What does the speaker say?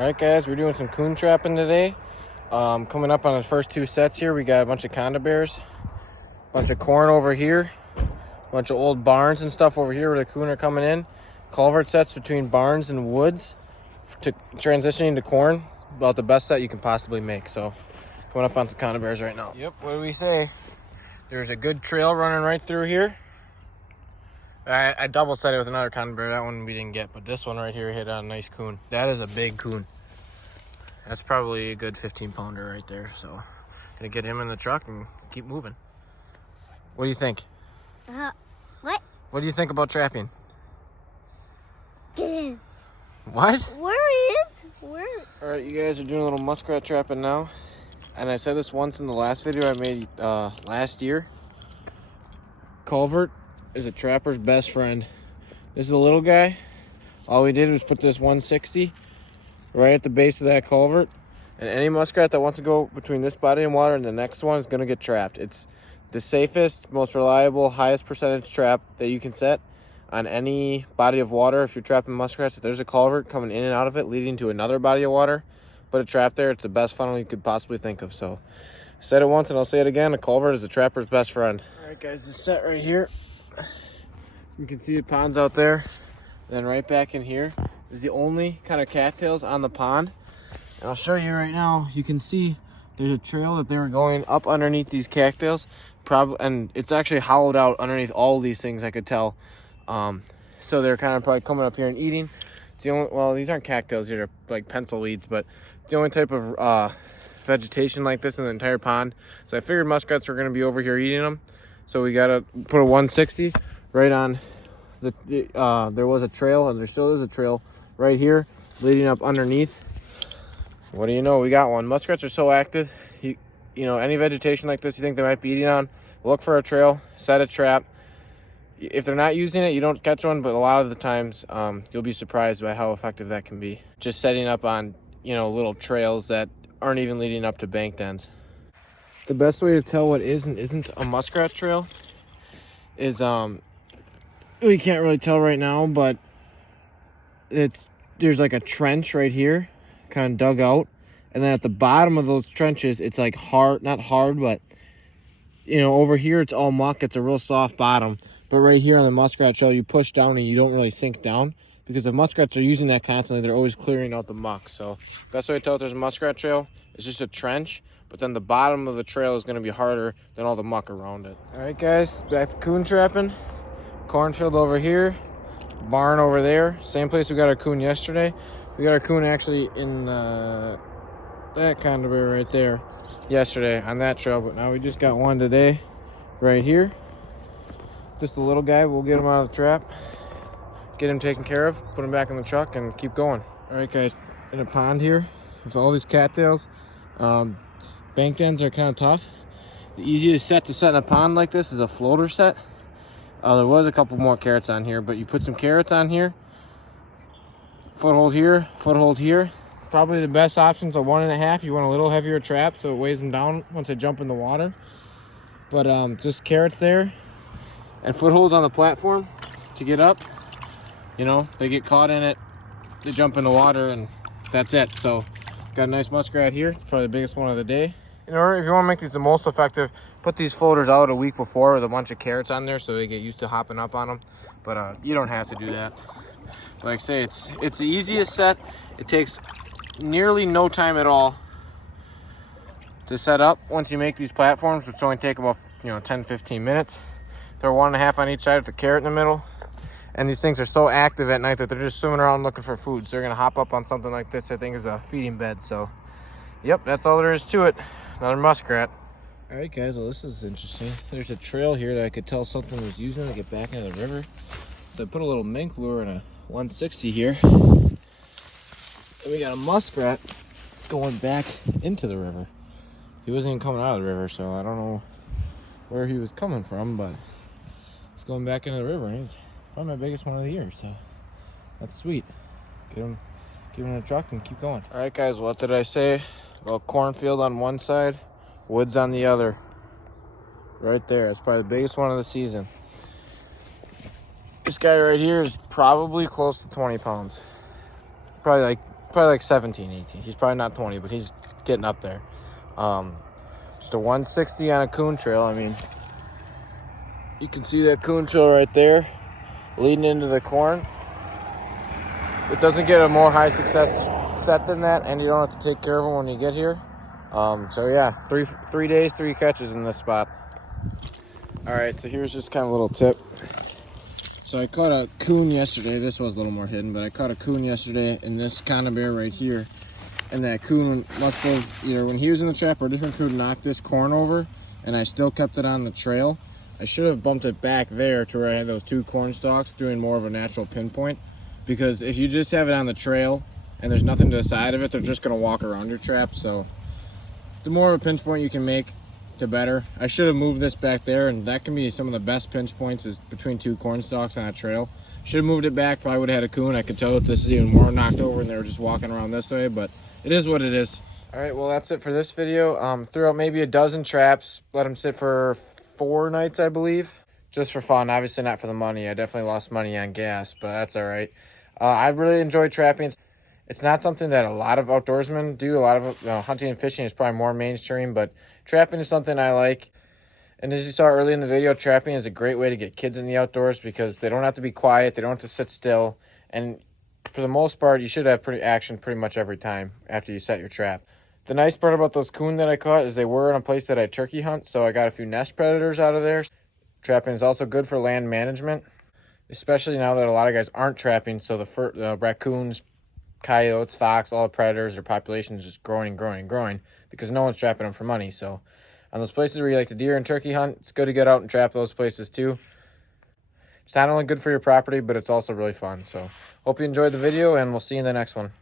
Alright guys, we're doing some coon trapping today. Coming up on the first two sets here, we got a bunch of conda bears, a bunch of corn over here, a bunch of old barns and stuff over here where the coon are coming in. Culvert sets between barns and woods to transitioning to corn. About the best set you can possibly make. So coming up on some conda bears right now. Yep, what do we say? There's a good trail running right through here. I double set it with another conda bear. That one we didn't get, but this one right here hit on a nice coon. That is a big coon. That's probably a good 15-pounder right there. So gonna get him in the truck and keep moving. What do you think? What? What do you think about trapping? Good. What? Where he is? Where? All right, you guys are doing a little muskrat trapping now. And I said this once in the last video I made last year. Culvert is a trapper's best friend. This is a little guy. All we did was put this 160 right at the base of that culvert, and any muskrat that wants to go between this body of water and the next one is going to get trapped. It's the safest, most reliable, highest percentage trap that you can set on any body of water. If you're trapping muskrats, if there's a culvert coming in and out of it leading to another body of water, put a trap there. It's the best funnel you could possibly think of. So I said it once and I'll say it again, a culvert is a trapper's best friend. All right guys, this set right here, you can see the ponds out there. Then right back in here is the only kind of cattails on the pond. And I'll show you right now. You can see there's a trail that they were going up underneath these cattails. And it's actually hollowed out underneath all these things, I could tell. So they're kind of probably coming up here and eating. It's the only, well, these aren't cattails, these are like pencil weeds, but it's the only type of vegetation like this in the entire pond. So I figured muskrats were gonna be over here eating them. So we gotta put a 160 right on the, there was a trail, and there still is a trail right here leading up underneath. What do you know, we got one. Muskrats are so active. You know, any vegetation like this you think they might be eating on, look for a trail, set a trap. If they're not using it, you don't catch one, but a lot of the times you'll be surprised by how effective that can be. Just setting up on, you know, little trails that aren't even leading up to banked ends. The best way to tell what is and isn't a muskrat trail is we can't really tell right now, but there's like a trench right here, kind of dug out, and then at the bottom of those trenches, it's like hard, not hard, but you know, over here it's all muck. It's a real soft bottom, but right here on the muskrat trail, you push down and you don't really sink down, because the muskrats are using that constantly. They're always clearing out the muck. So best way to tell if there's a muskrat trail is just a trench, but then the bottom of the trail is going to be harder than all the muck around it. All right guys, back to coon trapping. Cornfield over here, barn over there, same place we got our coon yesterday. We got our coon actually in that conda bear right there yesterday on that trail, but now we just got one today right here. Just a little guy. We'll get him out of the trap, get him taken care of, put him back in the truck, and keep going. All right guys, in a pond here with all these cattails. Banked ends are kind of tough. The easiest set to set in a pond like this is a floater set. There was a couple more carrots on here, but you put some carrots on here, foothold here, foothold here. Probably the best option's a 1.5. You want a little heavier trap so it weighs them down once they jump in the water. But just carrots there and footholds on the platform to get up. You know, they get caught in it, they jump in the water, and that's it. So got a nice muskrat here, probably the biggest one of the day. In order, if you want to make these the most effective, put these floaters out a week before with a bunch of carrots on there so they get used to hopping up on them. But you don't have to do that. Like I say, it's the easiest set. It takes nearly no time at all to set up once you make these platforms, which only take about 10-15 minutes. Throw 1.5 on each side with the carrot in the middle. And these things are so active at night that they're just swimming around looking for food. So they're gonna hop up on something like this. I think is a feeding bed. So yep, that's all there is to it. Another muskrat. All right guys, well this is interesting. There's a trail here that I could tell something was using to get back into the river. So I put a little mink lure and a 160 here. And we got a muskrat going back into the river. He wasn't even coming out of the river, so I don't know where he was coming from, but he's going back into the river, and he's probably my biggest one of the year, so that's sweet. Get him in the truck and keep going. All right guys, what did I say? Well, cornfield on one side, woods on the other. Right there, it's probably the biggest one of the season. This guy right here is probably close to 20 pounds. Probably like Probably like 17, 18. He's probably not 20, but he's getting up there. Just a 160 on a coon trail. I mean, you can see that coon trail right there leading into the corn. It doesn't get a more high success set than that, and you don't have to take care of them when you get here. So yeah, three days, 3 catches in this spot. All right, so here's just kind of a little tip. So I caught a coon yesterday. This was a little more hidden, but I caught a coon yesterday in this conibear right here. And that coon must have, either when he was in the trap or a different coon knocked this corn over, and I still kept it on the trail. I should have bumped it back there to where I had those 2 corn stalks, doing more of a natural pinpoint. Because if you just have it on the trail and there's nothing to the side of it, they're just going to walk around your trap. So the more of a pinch point you can make, the better. I should have moved this back there, and that can be some of the best pinch points is between 2 corn stalks on a trail. Should have moved it back, probably would have had a coon. I could tell that this is even more knocked over and they were just walking around this way, but it is what it is. All right, well, that's it for this video. Threw out maybe a dozen traps, let them sit for 4 nights, I believe, just for fun. Obviously not for the money. I definitely lost money on gas, but that's all right. I really enjoy trapping. It's not something that a lot of outdoorsmen do. A lot of hunting and fishing is probably more mainstream, but trapping is something I like. And as you saw early in the video, trapping is a great way to get kids in the outdoors because they don't have to be quiet. They don't have to sit still. And for the most part, you should have action pretty much every time after you set your trap. The nice part about those coon that I caught is they were in a place that I turkey hunt, so I got a few nest predators out of there. Trapping is also good for land management, especially now that a lot of guys aren't trapping. So the raccoons, coyotes, fox, all the predators, their population is just growing and growing and growing because no one's trapping them for money. So on those places where you like to deer and turkey hunt, it's good to get out and trap those places too. It's not only good for your property, but it's also really fun. So hope you enjoyed the video, and we'll see you in the next one.